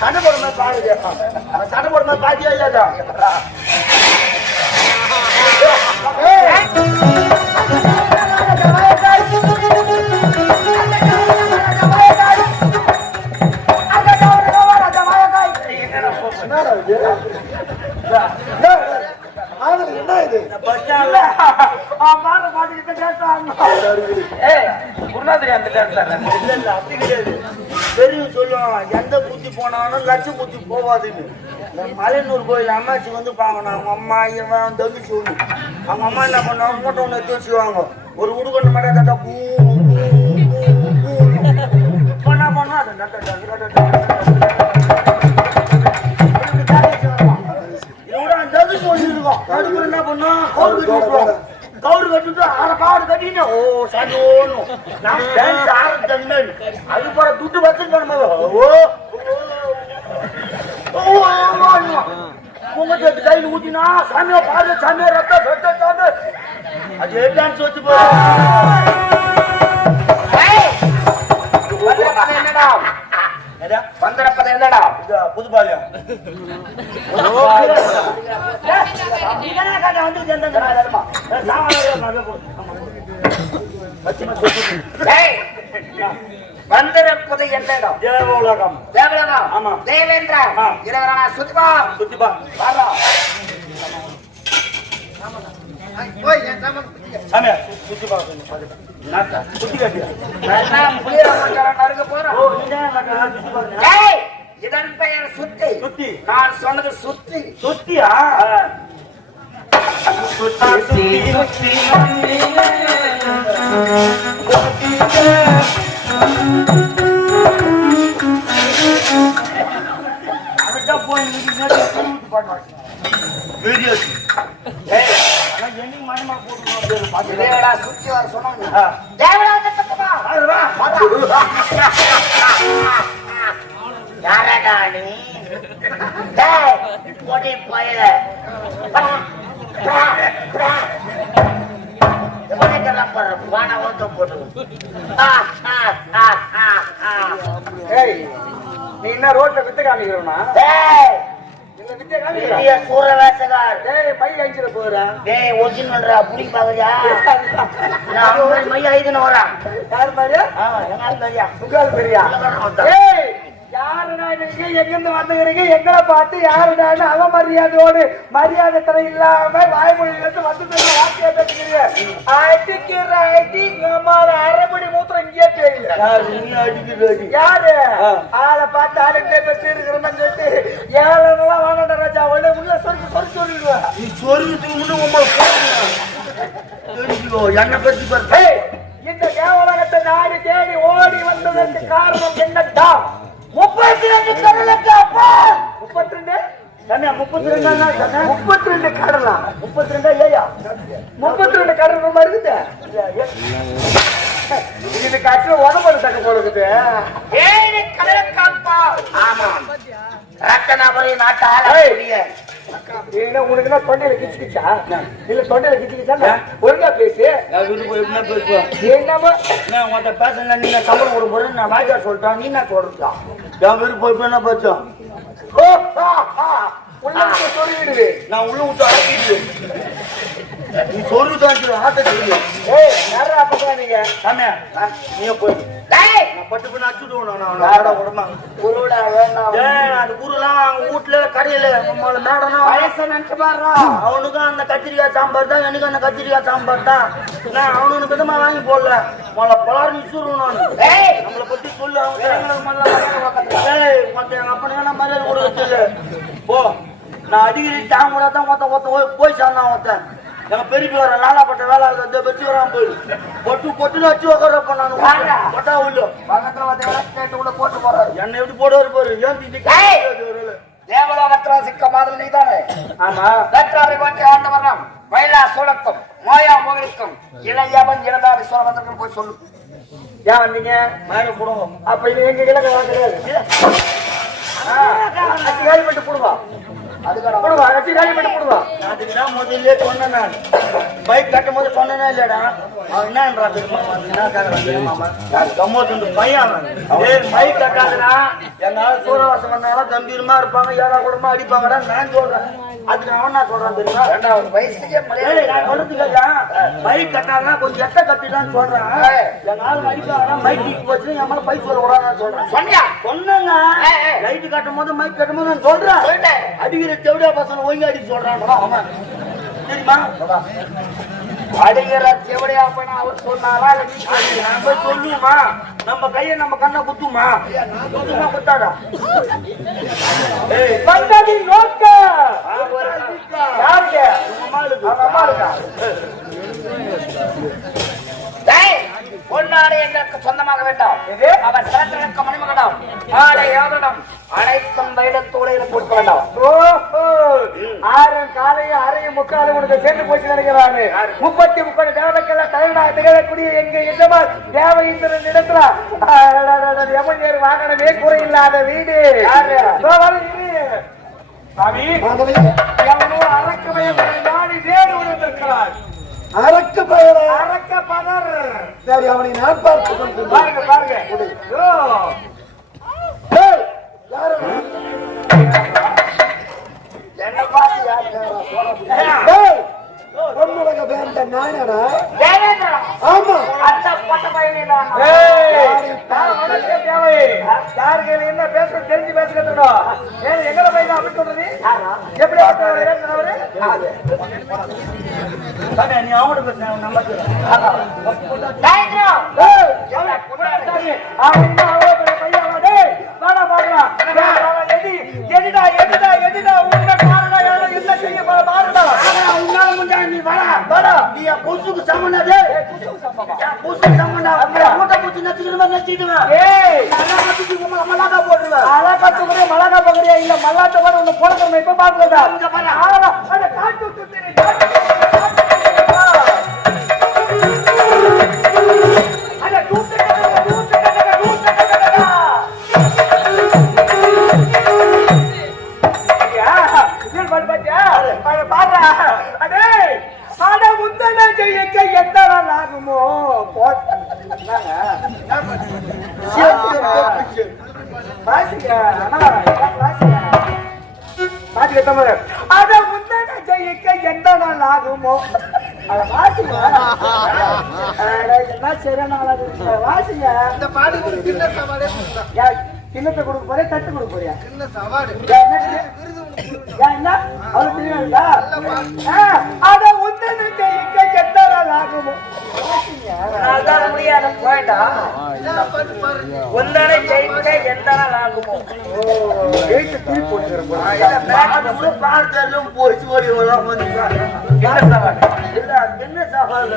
சண்டை போடுற பாருங்க, சண்டை போடுற பாத்தியா இல்லையா? பெரிய சொல்லுவான் எந்த புத்தி போனாலும் லட்ச புத்தி போவாதுன்னு. மலையனூர் கோயில் அம்மாச்சி வந்து பாக்கணும். அவங்க அம்மா இவன் தம்பி சொல்லு. அவங்க அம்மா என்ன பண்ணுவாங்க, மூட்டை ஒன்று எடுத்து வச்சுக்குவாங்க. ஒரு உடுக்கொண்டு மட்டும் கட்டா பூ பண்ணா பண்ணா அது கடுப்பு என்ன பண்ணும், கவுரு கட்டி விட்டுருவோம். கவுரு கட்டிட்டு அரை பாடு கட்டின்னு ஓ சாயந்தரம் நான் டான்ஸ் ஆரம்பிச்சேன். அது போற துட்டு வச்சுட்டு உங்க கையில் ஊத்தினா சாமியா பாரு, சாமியா ரத்த ரத்த சாமி அது டான்ஸ் வச்சு போ. என்னடா பந்தரப்பதை என்னடா புதுபாலியம் வந்திருப்பது என்ன இடம்? தேவலோகம். தேவலோகம். ஆமா. தேவேந்திர இளவரசா சுத்திபா சுத்திபா பாரா ஓய் என் சாமன் சாமி சுத்திபா நாட்டா சுத்தி கட்டியா நான் புளியற மச்சார நறுக்க போறேன். ஓ நீங்க சுத்திபா. ஏய் இதன் பெயர் சுத்தி. சுத்தி நான் சொன்னது சுத்தி. சுத்தியா? சுத்தி சுத்தி அதுதான் போய் வீடியோஸ் சுத்தி வர சொன்னாங்க. யாரடா நீ? போட்டி போயில நீ என்ன ரோட்ல வித்து காமிக்கிறோம்னா சூர வேசகார் மை அழிச்சிட போறேன். ஒரிஜினல்ரா புடி பாக்குறியா? மை ஐதுன்னு வரான். யாரு மாதிரியா? உங்கால் பெரியா? யாருடா நீங்க எங்கிருந்து வந்துக்கிறீங்க? எங்களை பார்த்து யாருடான்னு அவமரியாதையோடு மரியாதை தர இல்லாம வாய்மொழியிலிருந்து வந்து வார்த்தையா பேசுகிறீங்க. அடிக்கிற அடி அரைமணி மூத்திரம் இங்கேயே தெரியல. யாரு ஆளை பார்த்து ஆளுகிட்டே பேசி இருக்கிறோம்னு சொல்லிட்டு ஏழெல்லாம் வாங்கண்ட ராஜா உள்ள உள்ள சொருக்கு சொருக்கு சொல்லிடுவேன். நீ சொருக்கத்துக்கு முன்ன தெரிஞ்சுக்கோ என்ன பத்தி பாரு. இந்த தேவலகத்தை நாடி தேடி ஓடி வந்ததற்கு காரணம் என்னடா? 32 கடலுக்கு அப்பா 32 தண்ணி 32 கடலா 32 ஏயா 32 கடல் மாதிரி இருக்குது. இது காட்டுல உடம்பு தக்க போடுது. 7 கடலுக்கு அப்பா. ஆமா ரத்தனாபுரி நாட்டு ஆளக்கூடிய உனக்கு என்ன தொண்டையில கிச்சுக்கிச்சா? இல்ல தொண்டையில கிச்சுக்கிச்சா? ஒழுங்கா பேசு. என்னமா உன்கிட்ட பேசல நீங்க சம்பளம் கொடுக்க போறேன் நான் வாஜா சொல்லிட்டான். நீ என்ன சொல்றா? என் விருப்பம் இப்ப என்ன பேசும்? உள்ள விட்டு சொல்லிடுது. நான் உள்ள விட்டு அடக்கிடுவேன். நீ சொல்லுதான் ஆட்ட சொல்லு. ஏய் யாரா அப்பா நீங்க? சாமியா நீ போய் பட்டு பண்ண அச்சுடுவோம். உடம்பா குருடா வேணாம். அந்த குருலாம் வீட்டுல கடையில மேடனா வயசு நினைச்சு பாடுறா. அவனுக்கும் அந்த கத்திரிக்காய் சாம்பார் தான், எனக்கு அந்த கத்திரிக்காய் சாம்பார் தான். நான் அவனுக்கு விதமா வாங்கி போடல. மொழ பலாறு நிச்சுருவோம். நான் நம்மளை பத்தி சொல்லு. எங்க அப்பனுக்கு நான் மரியாதை கொடுக்க போ. நான் அடிக்கடி தாங்க கூட தான் ஒருத்த போய் சேர்ந்தான். ஒருத்தன் எங்க பெரிய வர லாலாப்பட்ட வேலை வச்சு வரான். போய் பொட்டு பொட்டுன்னு வச்சு உட்காரப்ப நான் பொட்டா உள்ள பக்கத்துல உள்ள போட்டு போறாரு. என்ன எப்படி போடுவாரு பாரு. ஏன் தேவலோகத்துல சிக்க மாதிரி நீதானே? ஆமா வெற்றாரை பற்றி ஆண்டு வர்றான். மயிலா சோழத்தும் மாயா மோகனுக்கும் இளையவன் இழந்தா விஸ்வரவந்தர்கள் போய் சொல்லு. ஏன் வந்தீங்க? மயில போடுவோம். அப்ப இது எங்க கிழக்கு கிடையாது. கேள்விப்பட்டு போடுவா. அதுக்கான போடுவா கட்சி காலி பண்ணி போடுவா. அதுக்குதான் முதல்ல சொன்னேன் நான். பைக் கட்டும் போது சொன்னேனே இல்லடா. அவன் என்னன்றா தெரியுமா? கம்மோட்டு பையன் பைக் கட்டாதுன்னா என்னால சூரவாசம் பண்ணாலும் கம்பீரமா இருப்பாங்க, ஏழா கூடமா அடிப்பாங்கடா நான் சொல்றேன். அதுக்கு அவன் நான் சொல்றேன் தெரியுமா? ரெண்டாவது வயசுக்கே நான் சொல்றதுக்கா பைக் கட்டாதுன்னா கொஞ்சம் எட்ட கட்டிட்டான்னு சொல்றேன். என்னால அடிப்பாங்கன்னா மைக் தூக்கி போச்சு என் மேல பைக் சொல்ல கூடாதுன்னு சொல்றேன். சொன்னேங்க லைட்டு கட்டும் போது மைக் கட்டும் போது நான் சொல்றேன். அடிக்கிற செவிடியா பசங்க ஒழுங்கா அடிக்க சொல்றான் தெரியுமா? அடிக்கிற செவிடியா பண்ண அவர் சொன்னாரா நம்ம சொல்லுமா? நம்ம கையை நம்ம கண்ணை குத்துமா? குத்துமா குத்தாடா? பந்ததி நோக்க யாருக்கு? அம்மா இருக்கா? பொன்னாடை எங்களுக்கு சொந்தமாக வேண்டாம். அவர் சிறக்க மணிமகனம் ஆடை யாதனம் அனைத்தும் வைடத்தோடையில கொடுக்க வேண்டாம். ஆயிரம் காலையும் அரையும் முக்காலும் உனக்கு சேர்ந்து போச்சு நினைக்கிறாரு. 33 தேவதைக்கெல்லாம் தலைவனாக திகழக்கூடிய எங்க எஜமா தேவ இந்திரன் இடத்துல எமஞ்சேரி வாகனமே குறையில்லாத வீடு நாடி தேடி உணர்ந்திருக்கிறார். அரக்க பதர் அரக்க பதர். சரி அவனை நான் பார்த்து பாருங்க பாருங்க. என்ன பாத்து பொண்ணுலக வேண்ட நானடா. ஆமா அந்த பட்ட பையனே நான். யாருக்கு என்ன பேச தெரிஞ்சு பேசுறோம். எங்களை போய் அப்படி சொல்றது எப்படி நீ அவனோட பேச நம்ம எதிடா எதிடா எதிடா உன்ன காரணம் என்ன செய்ய பாருடா. உன்னால முடிஞ்சா நீ வாடா நீ புசுக்கு சமனதே புசுக்கு சமனா மூட்டை புச்சு நச்சிக்கிற மாதிரி நச்சிடுவேன். ஏய் நல்லா நச்சிக்கு மலாகா போடுவேன். அழகா தூக்குறே மலாகா போடுறியா இல்ல மல்லாட்ட கூட உன்னை போடுறேன். இப்ப பாக்குறதா இங்க பாரு ஆளா அட காட்டு குத்துறே அட தூத்து ஆகுமோ அத முந்தன ஜெயிக்க எந்த நாள் ஆகுமோ அத வாசிங்க. என்ன சரியான வாசிங்க. இந்த பாடி கிண்ணத்தை கொடுக்க போறியா தட்டு கொடுக்க போறியா? என்ன அவளுக்கு தெரியாதுடா. அத முந்தன ஜெயிக்க எந்த நாள் ஆகுமோ முடியாத போயிட்டா ஒன்றரை ஜெயிக்க எந்த நாள் ஆகுமோ பார்த்தலும் போச்சு ஓடி என்ன சவால் என்ன சவால்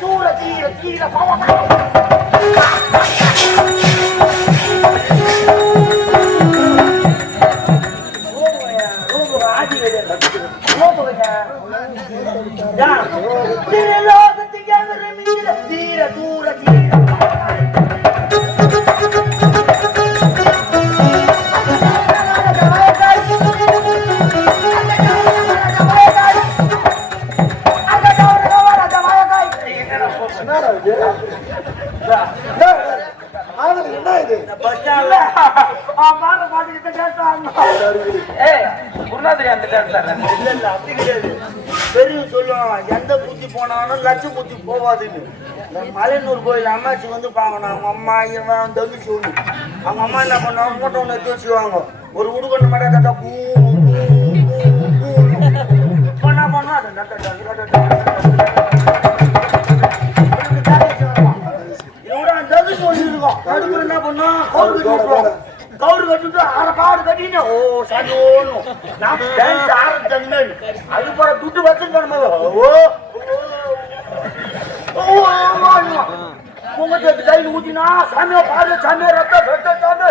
சூர சீர சீர பெரிய சொல்லுவாங்க எந்த புத்தி போனாலும் லட்ச புத்தி போவாதுன்னு. மலையனூர் கோயில் அம்மாச்சி வந்து பாக்கணும். அவங்க அம்மா இவன் தவி சொல்லு அவங்க அம்மா என்ன பண்ணுவாங்க மூட்டை ஒன்று எடுத்து வச்சுக்குவாங்க. ஒரு உடுக்கொண்டு மட்டும் கட்டா பூ என்ன பண்ணுவோம் தவி சொல்லி இருக்கும். அடுப்பு என்ன பண்ணுவோம் கவுரு கட்டிட்டு அரை பாடு கட்டின்னு ஓ சண்டோன்னு நான் டான்ஸ் ஆரம்பிச்சேன். அது போற துட்டு வச்சுக்கணும். குங்குமத்தை கையில் ஊத்தினா சாமியா பாரு சாமியா ரத்த வெட்ட சாமி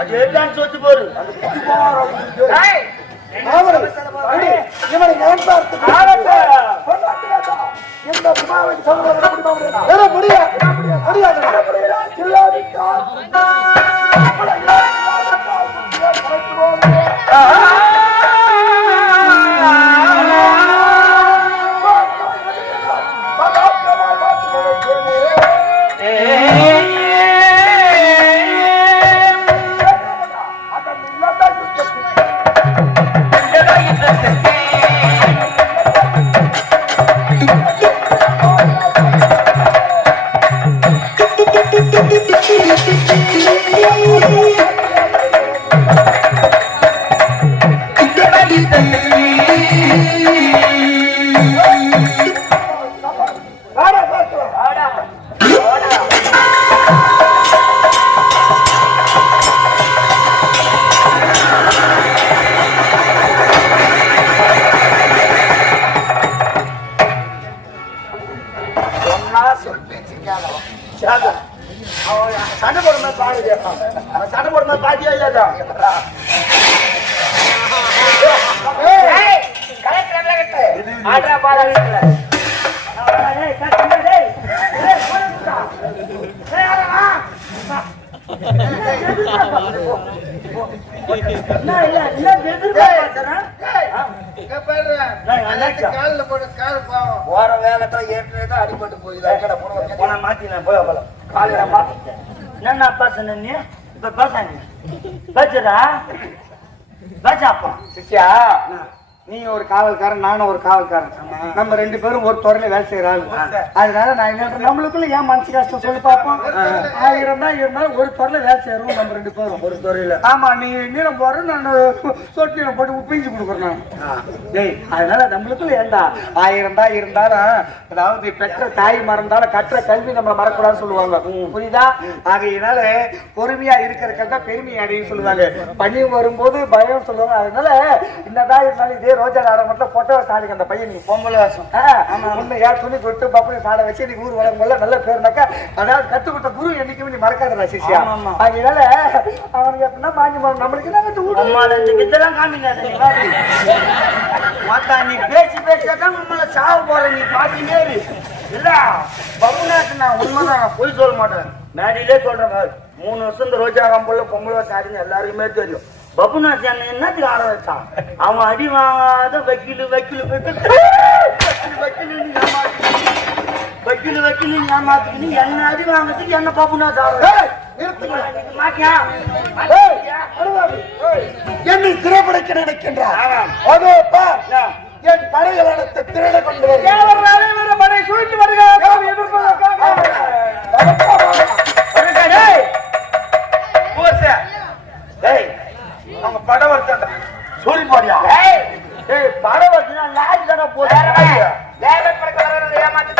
அது டான்ஸ் வச்சு போரு அந்த குட்டி போவாங்க. இந்த சொல் பேச்சு கேளவா அவன் சண்டை போடுமே பாருங்க அவன் சண்டை போடுமே பாத்தியா இல்லையா ஆட்ரா பாடல போற வேகத்துல ஏற்கனவே அடிபட்டு போய் மாத்தின போய் காலையில மாத்திட்டேன் என்ன அப்பா சொன்ன இப்ப பேசாங்க பேசுறா பேசாப்பா சிஷ்யா நீ ஒரு காவல்காரன் நானும் ஒரு காவல்காரன் நம்ம 2 பேரும் ஒரு துறையில வேலை செய்யறாங்க அதனால நான் என்ன நம்மளுக்குள்ள ஏன் மனசு கஷ்டம் சொல்லி பார்ப்போம் 1000 தான் இருந்தாலும் ஒரு துறையில வேலை செய்யறோம் நம்ம 2 பேரும் ஒரு துறையில ஆமா நீ நீளம் போற நான் சொட்டு நீளம் போட்டு உப்பிஞ்சு கொடுக்குறேன் டேய் அதனால நம்மளுக்குள்ள ஏண்டா 1000 தான் இருந்தாலும் அதாவது பெற்ற தாய் மறந்தாலும் கற்ற கல்வி நம்மள மறக்கூடாதுன்னு சொல்லுவாங்க புரியுதா ஆகையினால பொறுமையா இருக்கிறதுக்கு பெருமை அடையும் சொல்லுவாங்க பணி வரும்போது பயம் சொல்லுவாங்க அதனால என்னதான் இருந்தாலும் இதே ரோஜா நாடகம் மட்டும் போட்டோ சாதிக்க அந்த பையன் நீ பொம்பளை வேஷம் உண்மையா துணி கொடுத்து பப்பனை சாட வச்சு நீ ஊர் வளரும் போல நல்ல பேருனாக்கா அதாவது கத்து கொடுத்த குரு என்னைக்குமே நீ மறக்காத சிஷ்யா அதனால அவனுக்கு எப்படின்னா பாஞ்சு நம்மளுக்கு தான் காமிங்க நீ பேசி பேசியாதான் நம்மள சாவ போற நீ பாத்தீங்க இல்ல பபுநாட்டு நான் உண்மைதான் நான் பொய் சொல்ல மாட்டேன் மேடியிலே சொல்றேன் 3 வருஷம் இந்த ரோஜா காம்போல பொம்பளை வேஷம் ஆடின்னு எல்லாருக்குமே தெரியும் பபுநாசி அண்ணன் என்னத்துக்கு ஆட வச்சான் அவன் அடி வாங்காத வக்கீலு ஏமாத்துக்கு என்ன அடி வாங்கறதுக்கு என்ன பபுநாசி என்னை திரைப்படக்க நினைக்கின்றார் என் படைகள் அனைத்து திரட கொண்டு படை சுழித்து அவங்க படம் வருத்தா சொல்லி போறியா படம் வருதுன்னா லாரி தானே போதும் ஏமாத்தி